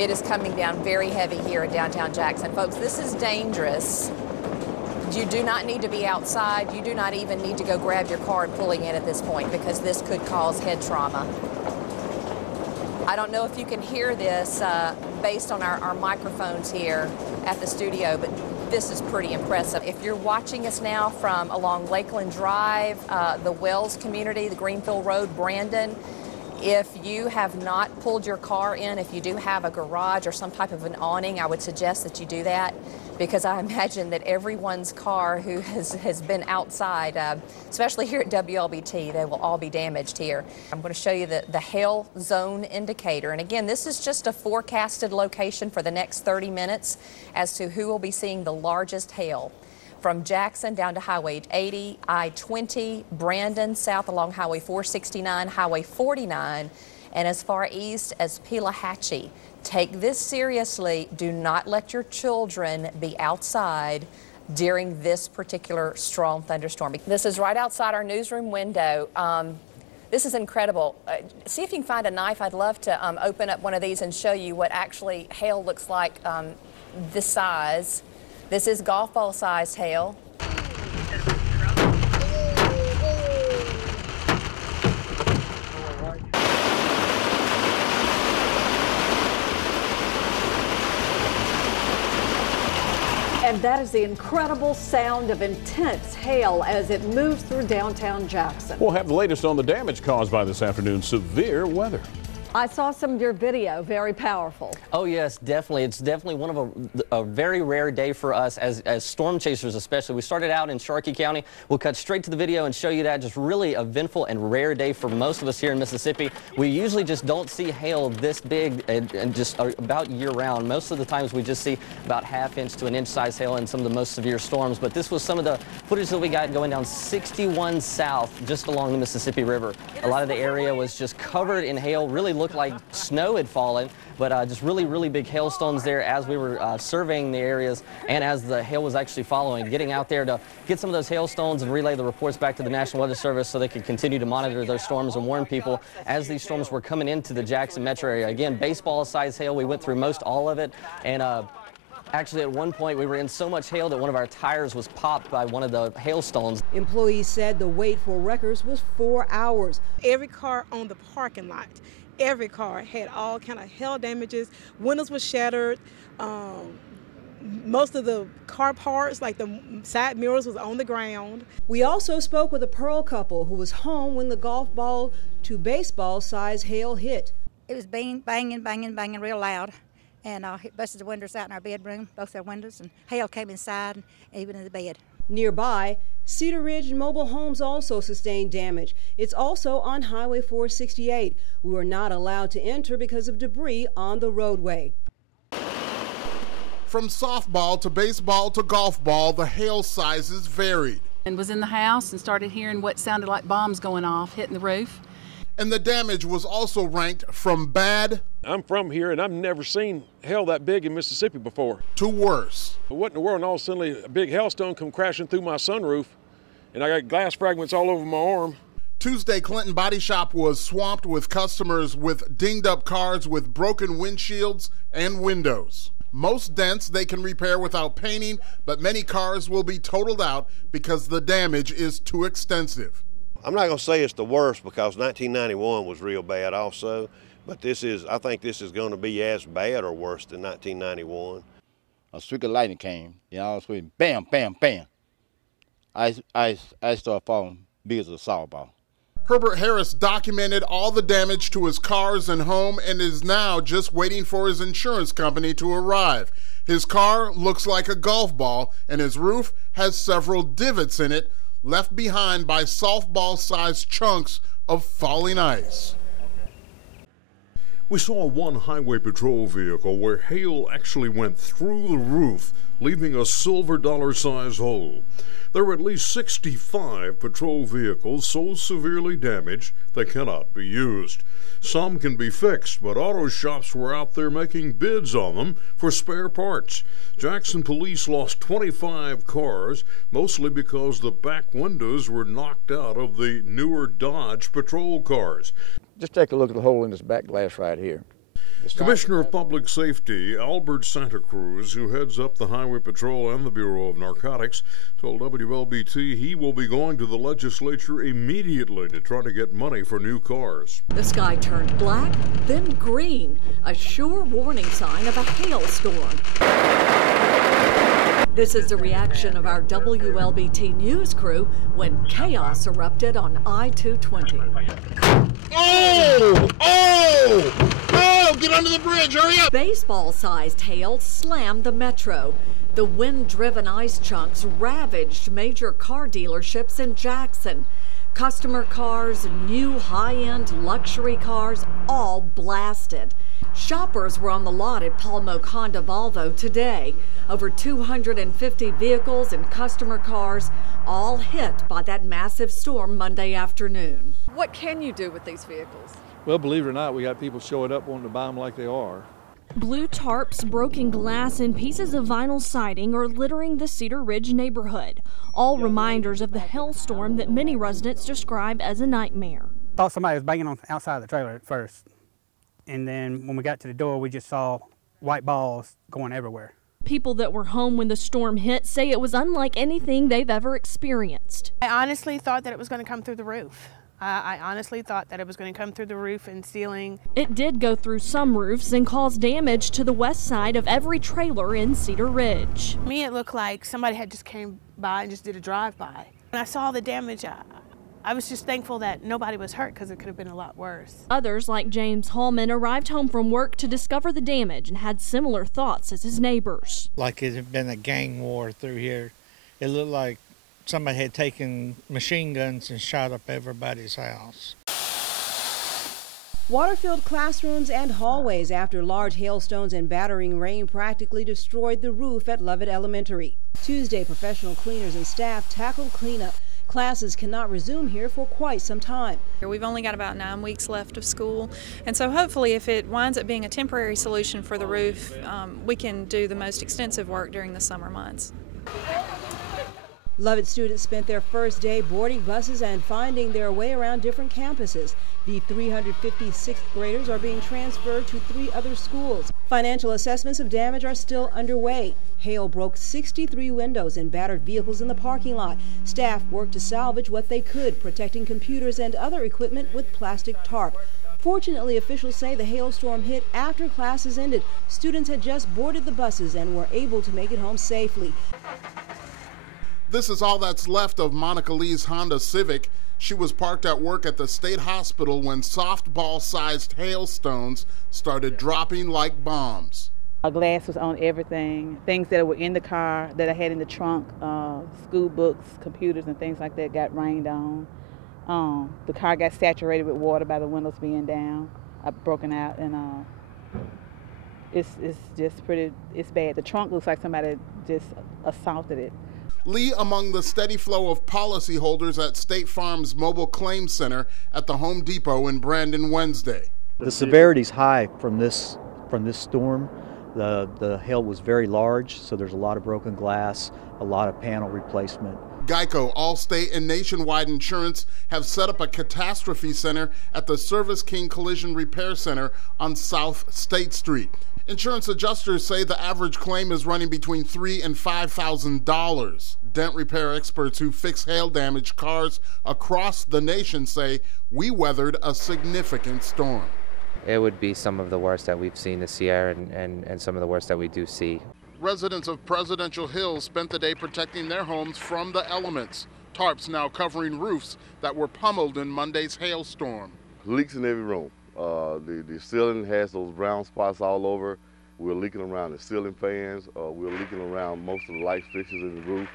It is coming down very heavy here in downtown Jackson. Folks, this is dangerous. You do not need to be outside. You do not even need to go grab your car and pulling in at this point because this could cause head trauma. I don't know if you can hear this based on our microphones here at the studio, but this is pretty impressive. If you're watching us now from along Lakeland Drive, the Wells community, the Greenfield Road, Brandon, if you have not pulled your car in, if you do have a garage or some type of an awning, I would suggest that you do that, because I imagine that everyone's car who has been outside, especially here at WLBT, they will all be damaged here. I'm going to show you the hail zone indicator. And again, this is just a forecasted location for the next 30 minutes as to who will be seeing the largest hail. From Jackson down to Highway 80, I-20, Brandon, south along Highway 469, Highway 49, and as far east as Pelahatchie. Take this seriously. Do not let your children be outside during this particular strong thunderstorm. This is right outside our newsroom window. This is incredible. See if you can find a knife. I'd love to open up one of these and show you what actually hail looks like this size. This is golf ball sized hail. And that is the incredible sound of intense hail as it moves through downtown Jackson. We'll have the latest on the damage caused by this afternoon's severe weather. I saw some of your video, very powerful. Oh yes, definitely. It's definitely one of a very rare day for us as storm chasers especially. We started out in Sharkey County. We'll cut straight to the video and show you that. Just really eventful and rare day for most of us here in Mississippi. We usually just don't see hail this big and just about year round. Most of the times we just see about ½ inch to an inch size hail in some of the most severe storms. But this was some of the footage that we got going down 61 south just along the Mississippi River. A lot of the area was just covered in hail, really looked like snow had fallen, but just really big hailstones there as we were surveying the areas and as the hail was actually following, getting out there to get some of those hailstones and relay the reports back to the National Weather Service so they could continue to monitor those storms and warn people as these storms were coming into the Jackson metro area. Again, baseball-sized hail. We went through most all of it, and actually, at one point, we were in so much hail that one of our tires was popped by one of the hailstones. Employees said the wait for wreckers was 4 hours. Every car on the parking lot, every car had all kind of hail damages. Windows were shattered. Most of the car parts, like the side mirrors, was on the ground. We also spoke with a Pearl couple who was home when the golf ball to baseball size hail hit. It was banging real loud. And it busted the windows out in our bedroom, both our windows, and hail came inside and even in the bed. Nearby, Cedar Ridge mobile homes also sustained damage. It's also on Highway 468. We were not allowed to enter because of debris on the roadway. From softball to baseball to golf ball, the hail sizes varied. And was in the house and started hearing what sounded like bombs going off, hitting the roof. And the damage was also ranked from bad. I'm from here and I've never seen hail that big in Mississippi before. To worse. What in the world? And all of a sudden a big hailstone come crashing through my sunroof and I got glass fragments all over my arm. Tuesday, Clinton Body Shop was swamped with customers with dinged up cars with broken windshields and windows. Most dents they can repair without painting, but many cars will be totaled out because the damage is too extensive. I'm not going to say it's the worst because 1991 was real bad also, but I think this is going to be as bad or worse than 1991. A streak of lightning came, it's with bam, bam, bam. I started falling big as a softball. Herbert Harris documented all the damage to his cars and home and is now just waiting for his insurance company to arrive. His car looks like a golf ball and his roof has several divots in it, left behind by softball-sized chunks of falling ice. We saw one highway patrol vehicle where hail actually went through the roof, leaving a silver dollar-size hole. There are at least 65 patrol vehicles so severely damaged they cannot be used. Some can be fixed, but auto shops were out there making bids on them for spare parts. Jackson police lost 25 cars, mostly because the back windows were knocked out of the newer Dodge patrol cars. Just take a look at the hole in this back glass right here. Commissioner of Public Safety Albert Santa Cruz, who heads up the Highway Patrol and the Bureau of Narcotics, told WLBT he will be going to the legislature immediately to try to get money for new cars. The sky turned black, then green, a sure warning sign of a hailstorm. This is the reaction of our WLBT news crew when chaos erupted on I-220. Oh! Get under the bridge, hurry up! Baseball-sized hail slammed the metro. The wind-driven ice chunks ravaged major car dealerships in Jackson. Customer cars, new high-end luxury cars, all blasted. Shoppers were on the lot at Paul Moak Honda Volvo today. Over 250 vehicles and customer cars all hit by that massive storm Monday afternoon. What can you do with these vehicles? Well, believe it or not, we got people showing up wanting to buy them like they are. Blue tarps, broken glass, and pieces of vinyl siding are littering the Cedar Ridge neighborhood, all reminders of the hailstorm that many residents describe as a nightmare. Thought somebody was banging on outside of the trailer at first, and then when we got to the door, we just saw white balls going everywhere. People that were home when the storm hit say it was unlike anything they've ever experienced. I honestly thought that it was going to come through the roof. I honestly thought that it was going to come through the roof and ceiling. It did go through some roofs and cause damage to the west side of every trailer in Cedar Ridge. To me, it looked like somebody had just came by and just did a drive-by. When I saw the damage, I was just thankful that nobody was hurt because it could have been a lot worse. Others, like James Hallman, arrived home from work to discover the damage and had similar thoughts as his neighbors. Like it had been a gang war through here. It looked like somebody had taken machine guns and shot up everybody's house. Water-filled classrooms and hallways after large hailstones and battering rain practically destroyed the roof at Lovett Elementary. Tuesday, professional cleaners and staff tackled cleanup. Classes cannot resume here for quite some time. We've only got about 9 weeks left of school, and so hopefully if it winds up being a temporary solution for the roof, we can do the most extensive work during the summer months. Lovett students spent their first day boarding buses and finding their way around different campuses. The 350 sixth graders are being transferred to 3 other schools. Financial assessments of damage are still underway. Hail broke 63 windows and battered vehicles in the parking lot. Staff worked to salvage what they could, protecting computers and other equipment with plastic tarp. Fortunately, officials say the hailstorm hit after classes ended. Students had just boarded the buses and were able to make it home safely. This is all that's left of Monica Lee's Honda Civic. She was parked at work at the state hospital when softball-sized hailstones started dropping like bombs. Glass was on everything. Things that were in the car that I had in the trunk, school books, computers, and things like that got rained on. The car got saturated with water by the windows being down, broken out, and it's just pretty. It's bad. The trunk looks like somebody just assaulted it. Lee among the steady flow of policyholders at State Farm's Mobile Claims Center at the Home Depot in Brandon Wednesday. The severity's high from this storm. The hail was very large, so there's a lot of broken glass, a lot of panel replacement. Geico, Allstate, and Nationwide Insurance have set up a catastrophe center at the Service King Collision Repair Center on South State Street. Insurance adjusters say the average claim is running between $3,000 and $5,000. Dent repair experts who fix hail-damaged cars across the nation say we weathered a significant storm. It would be some of the worst that we've seen this year and some of the worst that we do see. Residents of Presidential Hills spent the day protecting their homes from the elements. Tarps now covering roofs that were pummeled in Monday's hailstorm. Leaks in every room. The ceiling has those brown spots all over. We're leaking around the ceiling fans. We're leaking around most of the light fixtures in the roof.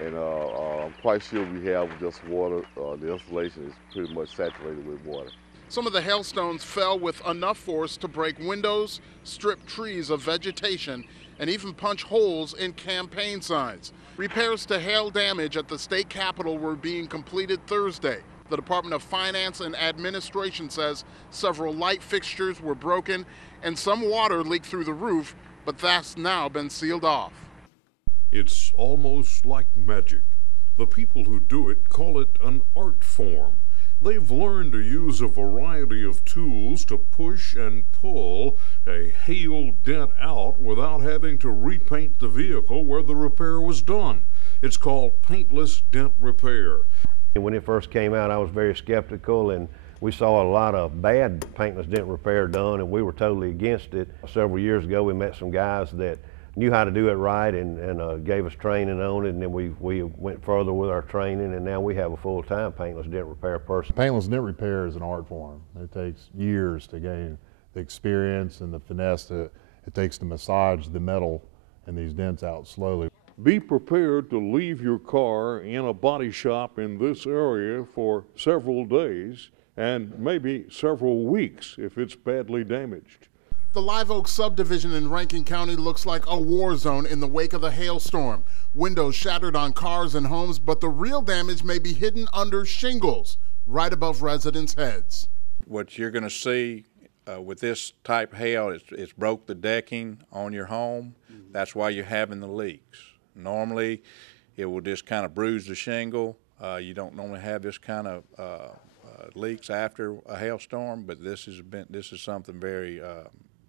And I'm quite sure we have just water. The insulation is pretty much saturated with water. Some of the hailstones fell with enough force to break windows, strip trees of vegetation, and even punch holes in campaign signs. Repairs to hail damage at the state capitol were being completed Thursday. The Department of Finance and Administration says several light fixtures were broken and some water leaked through the roof, but that's now been sealed off. It's almost like magic. The people who do it call it an art form. They've learned to use a variety of tools to push and pull a hail dent out without having to repaint the vehicle where the repair was done. It's called paintless dent repair. When it first came out, I was very skeptical, and we saw a lot of bad paintless dent repair done, and we were totally against it. Several years ago, we met some guys that knew how to do it right and gave us training on it, and then we went further with our training, and now we have a full-time paintless dent repair person. Paintless dent repair is an art form. It takes years to gain the experience and the finesse it takes to massage the metal and these dents out slowly. Be prepared to leave your car in a body shop in this area for several days and maybe several weeks if it's badly damaged. The Live Oak subdivision in Rankin County looks like a war zone in the wake of the hailstorm. Windows shattered on cars and homes, but the real damage may be hidden under shingles, right above residents' heads. What you're going to see with this type of hail, it's broke the decking on your home. That's why you're having the leaks. Normally, it will just kind of bruise the shingle. You don't normally have this kind of leaks after a hailstorm, but this is something very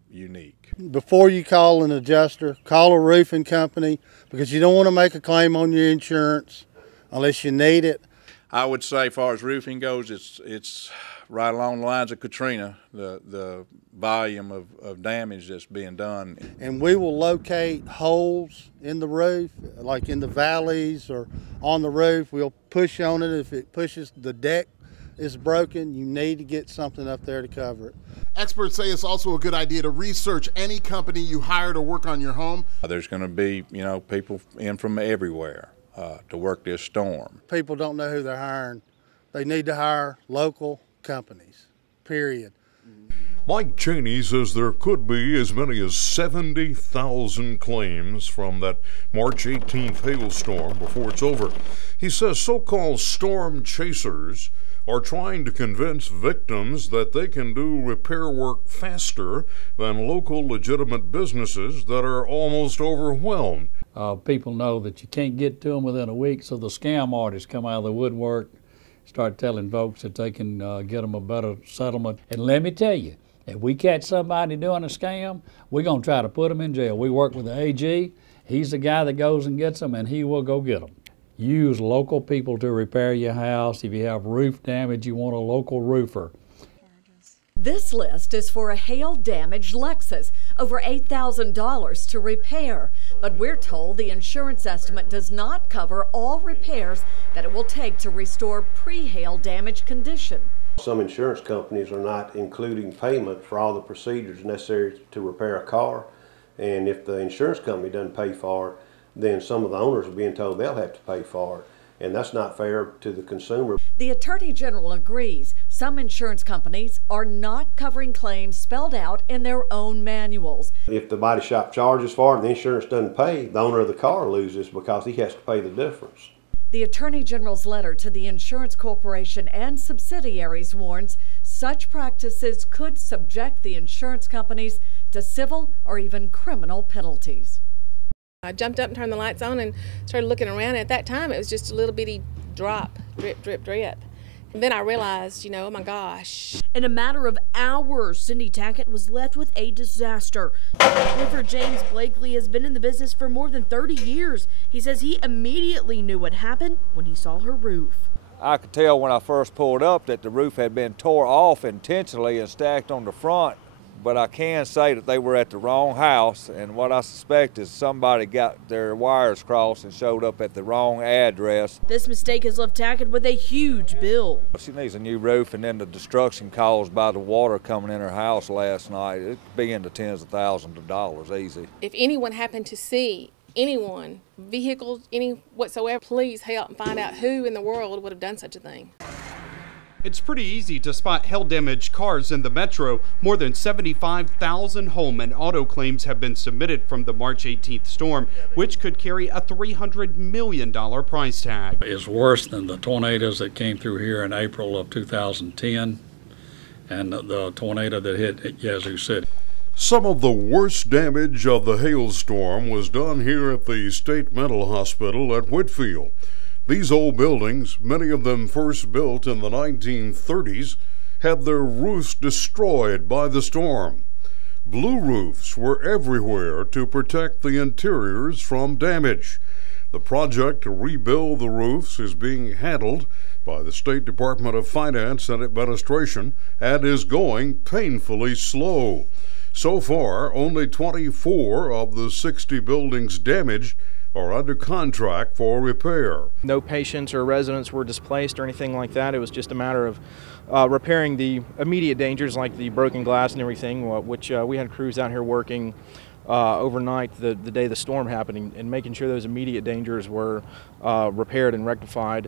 unique. Before you call an adjuster, call a roofing company, because you don't want to make a claim on your insurance unless you need it. I would say, as far as roofing goes, it's right along the lines of Katrina, the volume of damage that's being done. And we will locate holes in the roof, like in the valleys or on the roof. We'll push on it. If it pushes the deck is broken, you need to get something up there to cover it. Experts say it's also a good idea to research any company you hire to work on your home. There's going to be, people in from everywhere to work this storm. People don't know who they're hiring. They need to hire local companies, period. Mike Cheney says there could be as many as 70,000 claims from that March 18th hailstorm before it's over. He says so-called storm chasers are trying to convince victims that they can do repair work faster than local legitimate businesses that are almost overwhelmed. People know that you can't get to them within a week, so the scam artists come out of the woodwork, start telling folks that they can get them a better settlement. And let me tell you, if we catch somebody doing a scam, we're going to try to put them in jail. We work with the AG. He's the guy that goes and gets them, and he will go get them. Use local people to repair your house. If you have roof damage, you want a local roofer. This list is for a hail-damaged Lexus, over $8,000 to repair. But we're told the insurance estimate does not cover all repairs that it will take to restore pre-hail damage condition. Some insurance companies are not including payment for all the procedures necessary to repair a car, and if the insurance company doesn't pay for it, then some of the owners are being told they'll have to pay for it, and that's not fair to the consumer. The Attorney General agrees some insurance companies are not covering claims spelled out in their own manuals. If the body shop charges for it and the insurance doesn't pay, the owner of the car loses because he has to pay the difference. The Attorney General's letter to the insurance corporation and subsidiaries warns such practices could subject the insurance companies to civil or even criminal penalties. I jumped up and turned the lights on and started looking around. At that time, it was just a little bitty drop, drip, drip, drip. And then I realized, oh my gosh. In a matter of hours, Cindy Tackett was left with a disaster. Roofer James Blakely has been in the business for more than 30 years. He says he immediately knew what happened when he saw her roof. I could tell when I first pulled up that the roof had been tore off intentionally and stacked on the front. But I can say that they were at the wrong house, and what I suspect is somebody got their wires crossed and showed up at the wrong address. This mistake has left Tackett with a huge bill. She needs a new roof, and then the destruction caused by the water coming in her house last night, it could be into tens of thousands of dollars easy. If anyone happened to see anyone, vehicles, any whatsoever, please help and find out who in the world would have done such a thing. It's pretty easy to spot hail-damaged cars in the metro. More than 75,000 home and auto claims have been submitted from the March 18th storm, which could carry a $300 million price tag. It's worse than the tornadoes that came through here in April of 2010 and the tornado that hit Yazoo City. Some of the worst damage of the hailstorm was done here at the State Mental Hospital at Whitfield. These old buildings, many of them first built in the 1930s, had their roofs destroyed by the storm. Blue roofs were everywhere to protect the interiors from damage. The project to rebuild the roofs is being handled by the State Department of Finance and Administration and is going painfully slow. So far, only 24 of the 60 buildings damaged are under contract for repair. No patients or residents were displaced or anything like that. It was just a matter of repairing the immediate dangers like the broken glass and everything, which we had crews out here working overnight the day the storm happened and making sure those immediate dangers were repaired and rectified.